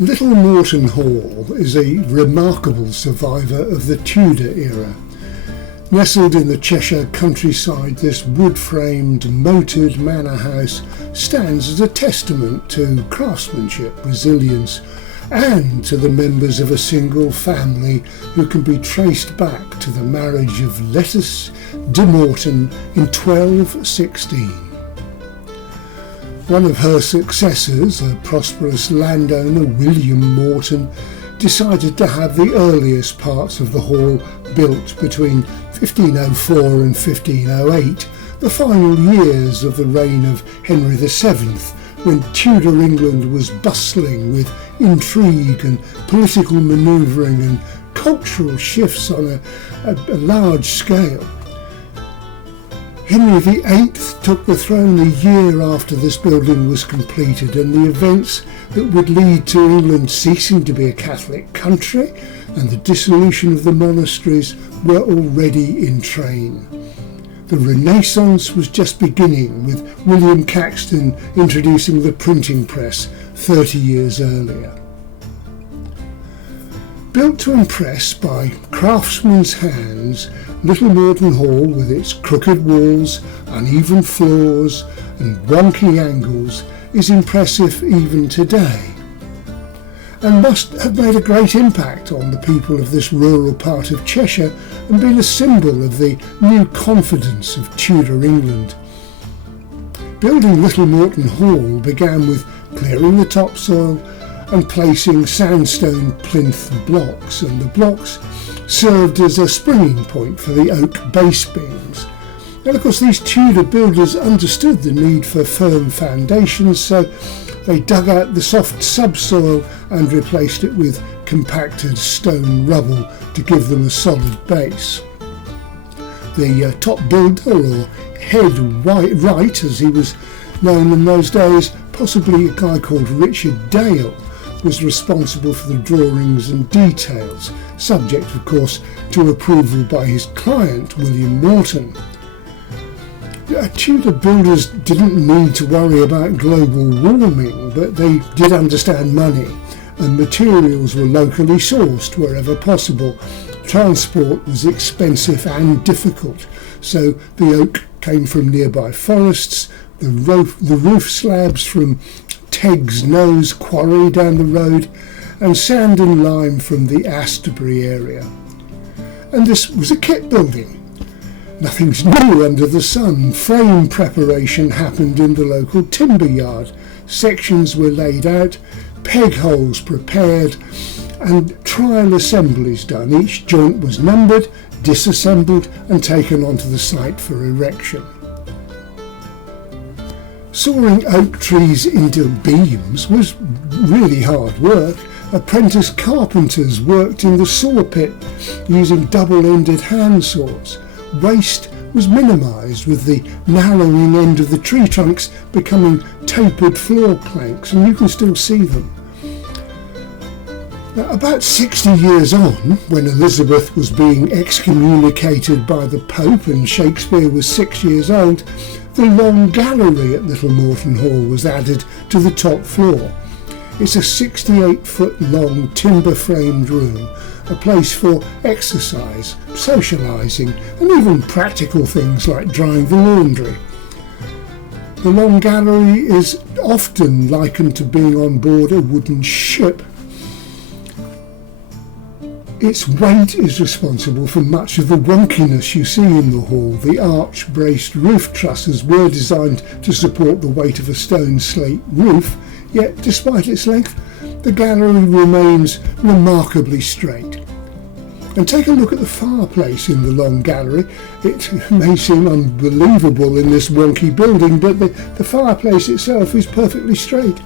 Little Moreton Hall is a remarkable survivor of the Tudor era. Nestled in the Cheshire countryside, this wood-framed, moated manor house stands as a testament to craftsmanship, resilience, and to the members of a single family who can be traced back to the marriage of Lettice de Moreton in 1216. One of her successors, a prosperous landowner, William Moreton, decided to have the earliest parts of the hall built between 1504 and 1508, the final years of the reign of Henry VII, when Tudor England was bustling with intrigue and political manoeuvring and cultural shifts on a large scale. Henry VIII took the throne a year after this building was completed, and the events that would lead to England ceasing to be a Catholic country and the dissolution of the monasteries were already in train. The Renaissance was just beginning, with William Caxton introducing the printing press 30 years earlier. Built to impress by craftsmen's hands, Little Moreton Hall, with its crooked walls, uneven floors and wonky angles, is impressive even today, and must have made a great impact on the people of this rural part of Cheshire and been a symbol of the new confidence of Tudor England. Building Little Moreton Hall began with clearing the topsoil and placing sandstone plinth blocks, and the blocks served as a springing point for the oak base beams. And of course these Tudor builders understood the need for firm foundations, so they dug out the soft subsoil and replaced it with compacted stone rubble to give them a solid base. The top builder, or head wright as he was known in those days, possibly a guy called Richard Dale, was responsible for the drawings and details, subject of course to approval by his client William Moreton. Tudor builders didn't need to worry about global warming, but they did understand money, and materials were locally sourced wherever possible. Transport was expensive and difficult, so the oak came from nearby forests, the roof slabs from Tegg's Nose quarry down the road, and sand and lime from the Astorbury area. And this was a kit building. Nothing's new under the sun. Frame preparation happened in the local timber yard. Sections were laid out, peg holes prepared, and trial assemblies done. Each joint was numbered, disassembled, and taken onto the site for erection. Sawing oak trees into beams was really hard work. Apprentice carpenters worked in the saw pit using double-ended hand saws. Waste was minimised, with the narrowing end of the tree trunks becoming tapered floor planks, and you can still see them. Now, about 60 years on, when Elizabeth was being excommunicated by the Pope and Shakespeare was 6 years old, the long gallery at Little Moreton Hall was added to the top floor. It's a 68-foot long timber-framed room, a place for exercise, socialising, and even practical things like drying the laundry. The long gallery is often likened to being on board a wooden ship. Its weight is responsible for much of the wonkiness you see in the hall. The arch-braced roof trusses were designed to support the weight of a stone slate roof, yet despite its length, the gallery remains remarkably straight. And take a look at the fireplace in the long gallery. It may seem unbelievable in this wonky building, but the fireplace itself is perfectly straight.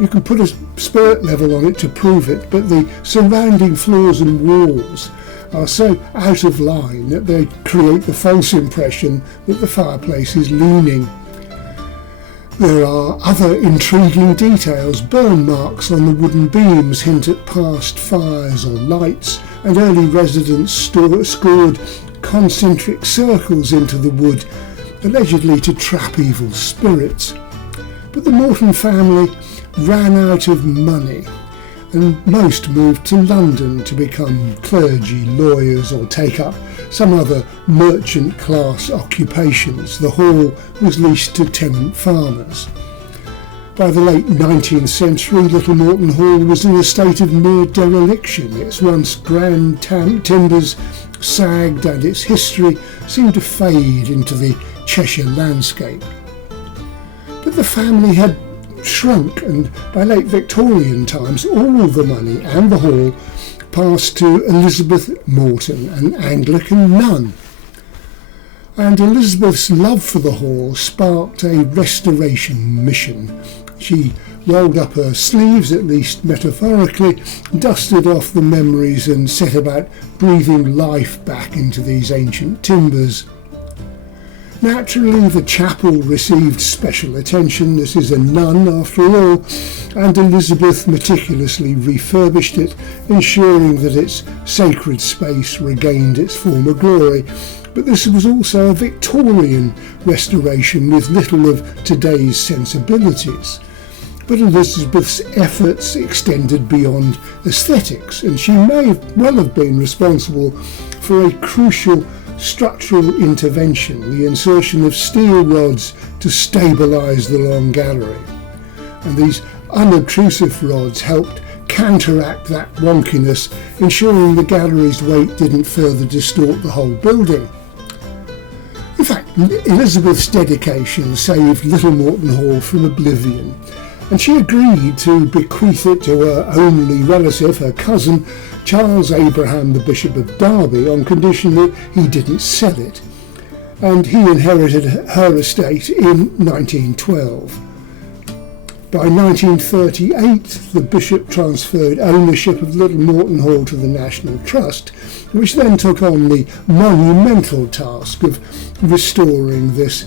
You can put a spirit level on it to prove it, but the surrounding floors and walls are so out of line that they create the false impression that the fireplace is leaning. There are other intriguing details. Burn marks on the wooden beams hint at past fires or lights, and early residents scored concentric circles into the wood, allegedly to trap evil spirits. But the Moreton family ran out of money. and most moved to London to become clergy, lawyers, or take up some other merchant class occupations. The hall was leased to tenant farmers. By the late 19th century, Little Moreton Hall was in a state of near dereliction. Its once grand timbers sagged and its history seemed to fade into the Cheshire landscape. But the family had shrunk, and by late Victorian times all the money and the hall passed to Elizabeth Moreton, an Anglican nun. And Elizabeth's love for the hall sparked a restoration mission. She rolled up her sleeves, at least metaphorically, dusted off the memories and set about breathing life back into these ancient timbers. Naturally, the chapel received special attention. This is a nun, after all, and Elizabeth meticulously refurbished it, ensuring that its sacred space regained its former glory. But this was also a Victorian restoration with little of today's sensibilities. But Elizabeth's efforts extended beyond aesthetics, and she may well have been responsible for a crucial structural intervention, the insertion of steel rods to stabilise the long gallery. And these unobtrusive rods helped counteract that wonkiness, ensuring the gallery's weight didn't further distort the whole building. In fact, Elizabeth's dedication saved Little Moreton Hall from oblivion, and she agreed to bequeath it to her only relative, her cousin, Charles Abraham, the Bishop of Derby, on condition that he didn't sell it, and he inherited her estate in 1912. By 1938, the Bishop transferred ownership of Little Moreton Hall to the National Trust, which then took on the monumental task of restoring this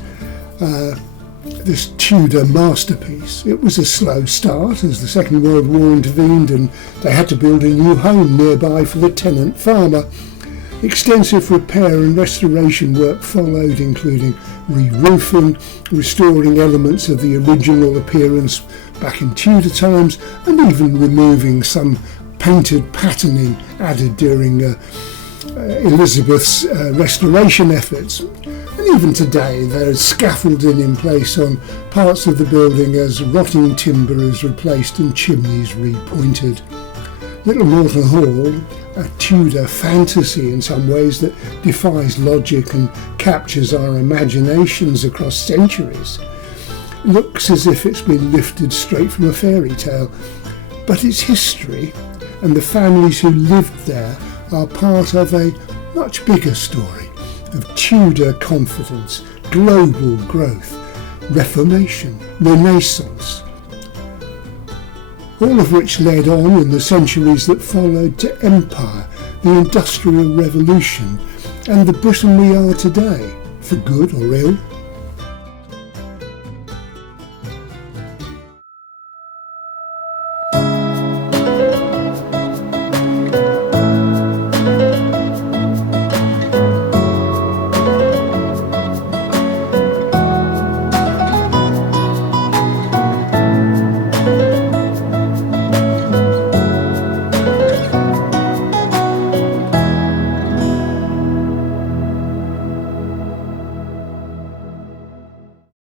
Tudor masterpiece. It was a slow start as the Second World War intervened and they had to build a new home nearby for the tenant farmer. Extensive repair and restoration work followed, including re-roofing, restoring elements of the original appearance back in Tudor times, and even removing some painted patterning added during Elizabeth's restoration efforts. And even today there's scaffolding in place on parts of the building as rotting timber is replaced and chimneys repointed. Little Moreton Hall, a Tudor fantasy in some ways that defies logic and captures our imaginations across centuries, looks as if it's been lifted straight from a fairy tale. But its history and the families who lived there are part of a much bigger story of Tudor confidence, global growth, Reformation, Renaissance, all of which led on in the centuries that followed to empire, the Industrial Revolution, and the Britain we are today, for good or ill.